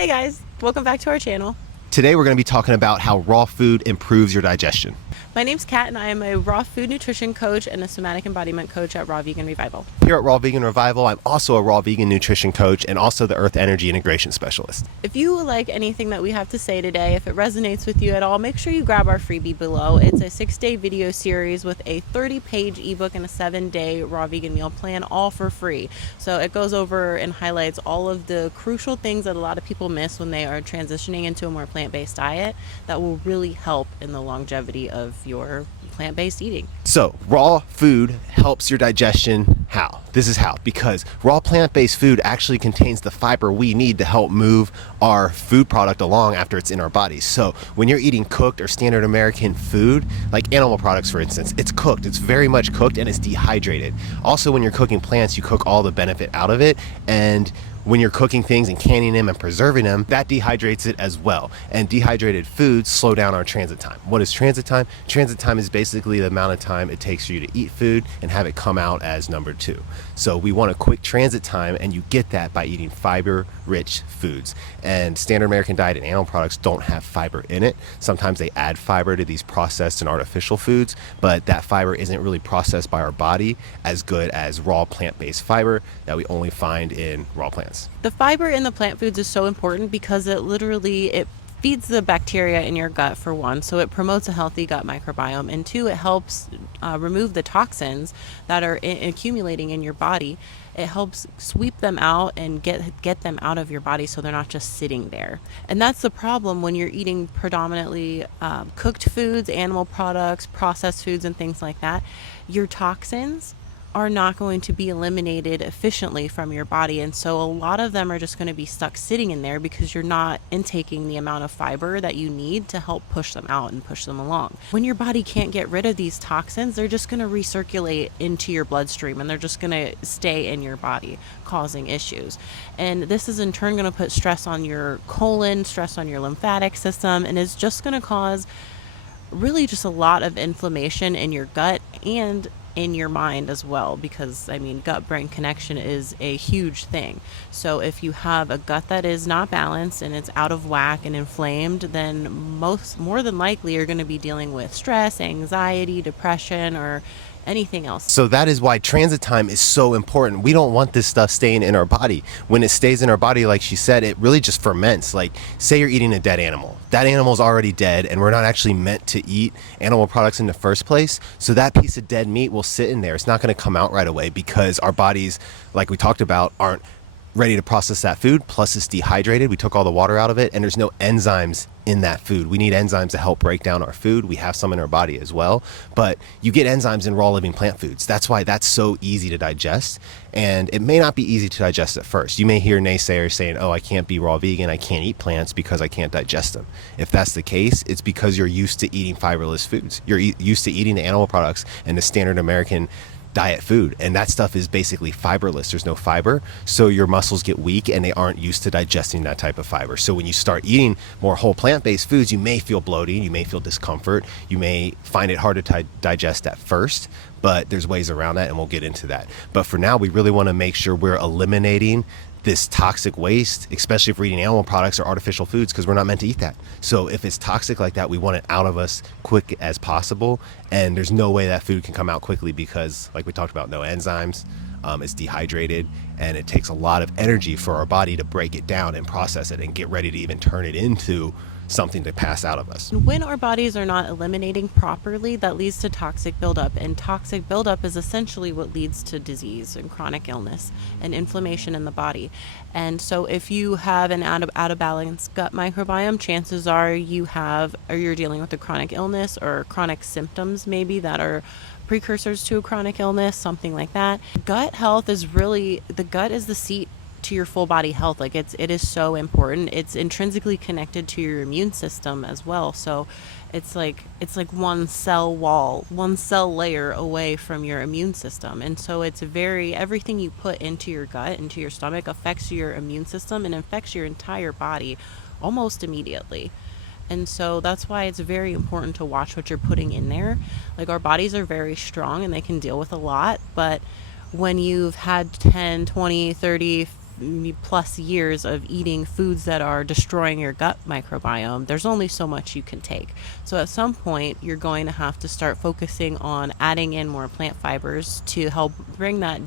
Hey guys, welcome back to our channel. Today we're going to be talking about how raw food improves your digestion. My name's Kat and I am a raw food nutrition coach and a somatic embodiment coach at Raw Vegan Revival. Here at Raw Vegan Revival, I'm also a raw vegan nutrition coach and also the Earth Energy Integration Specialist. If you like anything that we have to say today, if it resonates with you at all, make sure you grab our freebie below. It's a 6-day video series with a 30-page ebook and a 7-day raw vegan meal plan, all for free. So it goes over and highlights all of the crucial things that a lot of people miss when they are transitioning into a more plant-based diet that will really help in the longevity of your plant-based eating. So raw food helps your digestion. How? This is how. Because raw plant-based food actually contains the fiber we need to help move our food product along after it's in our bodies. So when you're eating cooked or standard American food, like animal products for instance, it's cooked, it's very much cooked, and it's dehydrated. Also, when you're cooking plants, you cook all the benefit out of it, and when you're cooking things and canning them and preserving them, that dehydrates it as well. And dehydrated foods slow down our transit time. What is transit time? Transit time is basically the amount of time it takes for you to eat food and have it come out as number 2. So we want a quick transit time, and you get that by eating fiber-rich foods. And standard American diet and animal products don't have fiber in it. Sometimes they add fiber to these processed and artificial foods, but that fiber isn't really processed by our body as good as raw plant-based fiber that we only find in raw plants. The fiber in the plant foods is so important because it feeds the bacteria in your gut, for one, so it promotes a healthy gut microbiome, and 2, it helps remove the toxins that are accumulating in your body. It helps sweep them out and get them out of your body so they're not just sitting there. And that's the problem when you're eating predominantly cooked foods, animal products, processed foods, and things like that. Your toxins are not going to be eliminated efficiently from your body, and so a lot of them are just going to be stuck sitting in there because you're not intaking the amount of fiber that you need to help push them out and push them along. When your body can't get rid of these toxins, they're just going to recirculate into your bloodstream, and they're just going to stay in your body, causing issues. And this is in turn going to put stress on your colon, stress on your lymphatic system, and is just going to cause really just a lot of inflammation in your gut and in your mind as well, because gut-brain connection is a huge thing. So if you have a gut that is not balanced and it's out of whack and inflamed, then more than likely you're going to be dealing with stress, anxiety, depression, or anything else. So that is why transit time is so important. We don't want this stuff staying in our body. When it stays in our body, like she said, it really just ferments. Like, say you're eating a dead animal. That animal's already dead, and we're not actually meant to eat animal products in the first place. So that piece of dead meat will sit in there. It's not going to come out right away because our bodies, like we talked about, aren't ready to process that food. Plus it's dehydrated. We took all the water out of it, and there's no enzymes in that food. We need enzymes to help break down our food. We have some in our body as well, but you get enzymes in raw living plant foods. That's why that's so easy to digest. And it may not be easy to digest at first. You may hear naysayers saying, oh, I can't be raw vegan, I can't eat plants because I can't digest them. If that's the case, it's because you're used to eating fiberless foods. You're used to eating the animal products and the standard American diet food, and that stuff is basically fiberless. There's no fiber, so your muscles get weak and they aren't used to digesting that type of fiber. So when you start eating more whole plant-based foods, you may feel bloating, you may feel discomfort, you may find it hard to digest at first, but there's ways around that, and we'll get into that. But for now, we really want to make sure we're eliminating this toxic waste, especially if we're eating animal products or artificial foods, because we're not meant to eat that. So if it's toxic like that, we want it out of us quick as possible. And there's no way that food can come out quickly because, like we talked about, no enzymes. It's dehydrated, and it takes a lot of energy for our body to break it down and process it and get ready to even turn it into something to pass out of us. When our bodies are not eliminating properly, that leads to toxic buildup, and toxic buildup is essentially what leads to disease and chronic illness and inflammation in the body. And so if you have an out of balance gut microbiome, chances are you're dealing with a chronic illness or chronic symptoms maybe that are precursors to a chronic illness, something like that. Gut health is the gut is the seat to your full body health. Like it is so important. It's intrinsically connected to your immune system as well. So it's like one cell layer away from your immune system. And so everything you put into your gut, into your stomach, affects your immune system and affects your entire body almost immediately. And so that's why it's very important to watch what you're putting in there. Like, our bodies are very strong and they can deal with a lot, but when you've had 10, 20, 30, plus years of eating foods that are destroying your gut microbiome, there's only so much you can take. So at some point, you're going to have to start focusing on adding in more plant fibers to help bring that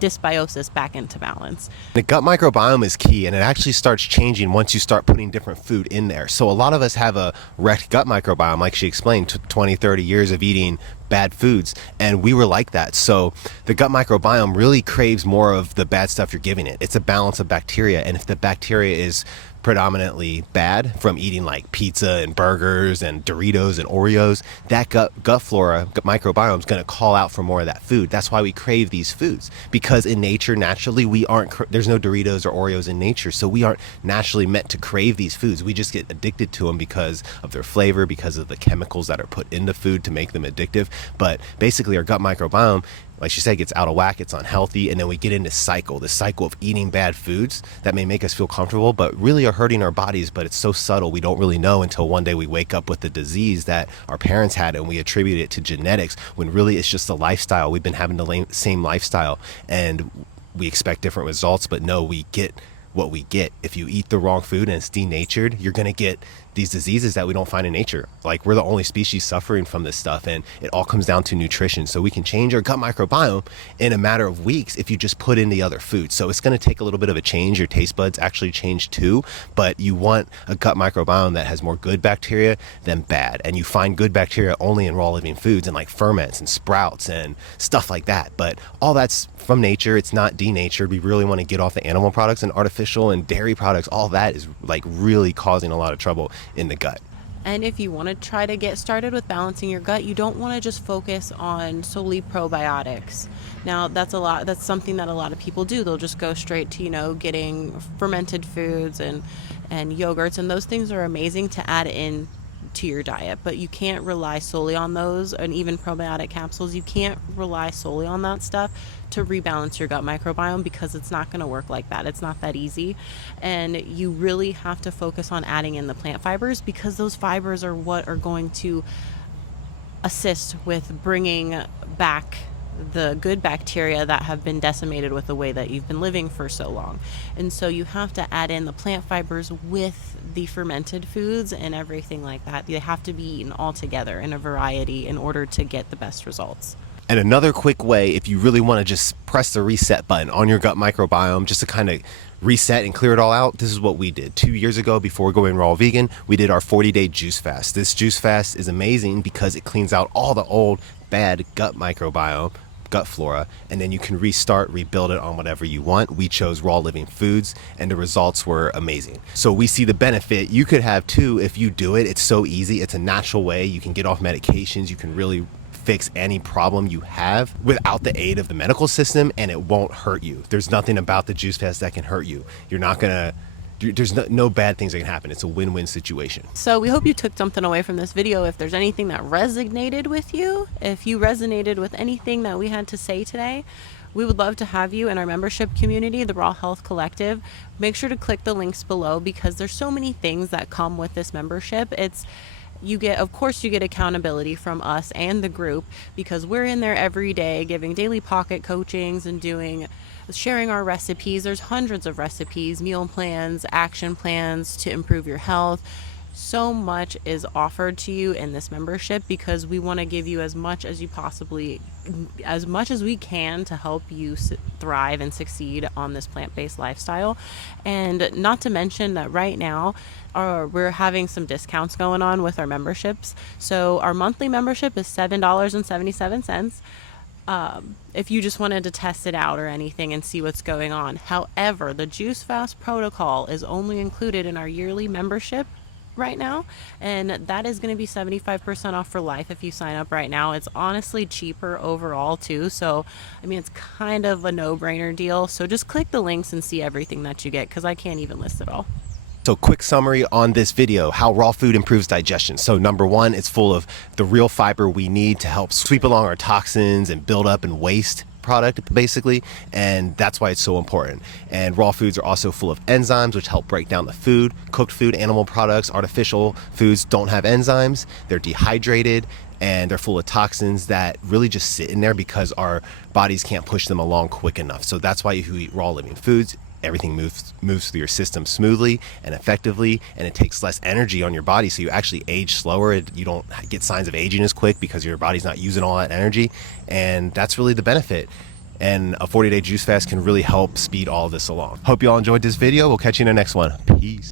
dysbiosis back into balance. The gut microbiome is key, and it actually starts changing once you start putting different food in there. So a lot of us have a wrecked gut microbiome, like she explained, 20, 30 years of eating bad foods, and we were like that. So the gut microbiome really craves more of the bad stuff you're giving it. It's a balance of bacteria, and if the bacteria is predominantly bad from eating like pizza and burgers and Doritos and Oreos, that gut flora, gut microbiome is going to call out for more of that food. That's why we crave these foods, because in nature, naturally, we aren't, there's no Doritos or Oreos in nature, so we aren't naturally meant to crave these foods. We just get addicted to them because of their flavor, because of the chemicals that are put into food to make them addictive. But basically, our gut microbiome, like she said, gets out of whack, it's unhealthy, and then we get into the cycle of eating bad foods that may make us feel comfortable, but really are hurting our bodies. But it's so subtle, we don't really know until one day we wake up with the disease that our parents had, and we attribute it to genetics, when really it's just a lifestyle. We've been having the same lifestyle, and we expect different results, but no, we get what we get. If you eat the wrong food and it's denatured, you're going to get these diseases that we don't find in nature. Like, we're the only species suffering from this stuff, and it all comes down to nutrition. So we can change our gut microbiome in a matter of weeks if you just put in the other foods. So it's going to take a little bit of a change. Your taste buds actually change too, but you want a gut microbiome that has more good bacteria than bad. And you find good bacteria only in raw living foods and like ferments and sprouts and stuff like that. But all that's from nature. It's not denatured. We really want to get off the animal products and artificial and dairy products. All that is like really causing a lot of trouble in the gut. And if you want to try to get started with balancing your gut, you don't want to just focus on solely probiotics. Now, that's something that a lot of people do. They'll just go straight to, getting fermented foods and yogurts, and those things are amazing to add in to your diet, but you can't rely solely on those. And even probiotic capsules, you can't rely solely on that stuff to rebalance your gut microbiome, because it's not going to work like that. It's not that easy, and you really have to focus on adding in the plant fibers, because those fibers are what are going to assist with bringing back the good bacteria that have been decimated with the way that you've been living for so long. And so you have to add in the plant fibers with the fermented foods and everything like that. They have to be eaten all together in a variety in order to get the best results. And another quick way, if you really want to just press the reset button on your gut microbiome, just to kind of reset and clear it all out, this is what we did 2 years ago. Before going raw vegan, we did our 40-day juice fast. This juice fast is amazing because it cleans out all the old bad gut microbiome, gut flora, and then you can restart, rebuild it on whatever you want. We chose raw living foods, and the results were amazing. So we see the benefit you could have too if you do it. It's so easy. It's a natural way. You can get off medications. You can really fix any problem you have without the aid of the medical system, and it won't hurt you. There's nothing about the juice fast that can hurt you. You're not gonna there's no bad things that can happen. It's a win-win situation. So we hope you took something away from this video. If there's anything that resonated with you, if you resonated with anything that we had to say today, we would love to have you in our membership community, the Raw Health Collective. Make sure to click the links below, because there's so many things that come with this membership. You get accountability from us and the group, because we're in there every day giving daily pocket coachings and sharing our recipes. There's hundreds of recipes, meal plans, action plans to improve your health. So much is offered to you in this membership, because we want to give you as much as we can to help you thrive and succeed on this plant-based lifestyle. And not to mention that right now we're having some discounts going on with our memberships. So our monthly membership is $7.77. If you just wanted to test it out or anything and see what's going on. However, the Juice Fast protocol is only included in our yearly membership right now, and that is going to be 75% off for life if you sign up right now. It's honestly cheaper overall too, so it's kind of a no-brainer deal. So just click the links and see everything that you get, because I can't even list it all. So quick summary on this video, how raw food improves digestion. So number one, it's full of the real fiber we need to help sweep along our toxins and build up and waste product, basically, and that's why it's so important. And raw foods are also full of enzymes, which help break down the food. Cooked food, animal products, artificial foods don't have enzymes. They're dehydrated, and they're full of toxins that really just sit in there because our bodies can't push them along quick enough. So that's why if you eat raw living foods, everything moves through your system smoothly and effectively, and it takes less energy on your body, so you actually age slower. You don't get signs of aging as quick because your body's not using all that energy, and that's really the benefit. And a 40-day juice fast can really help speed all this along. Hope you all enjoyed this video. We'll catch you in the next one. Peace.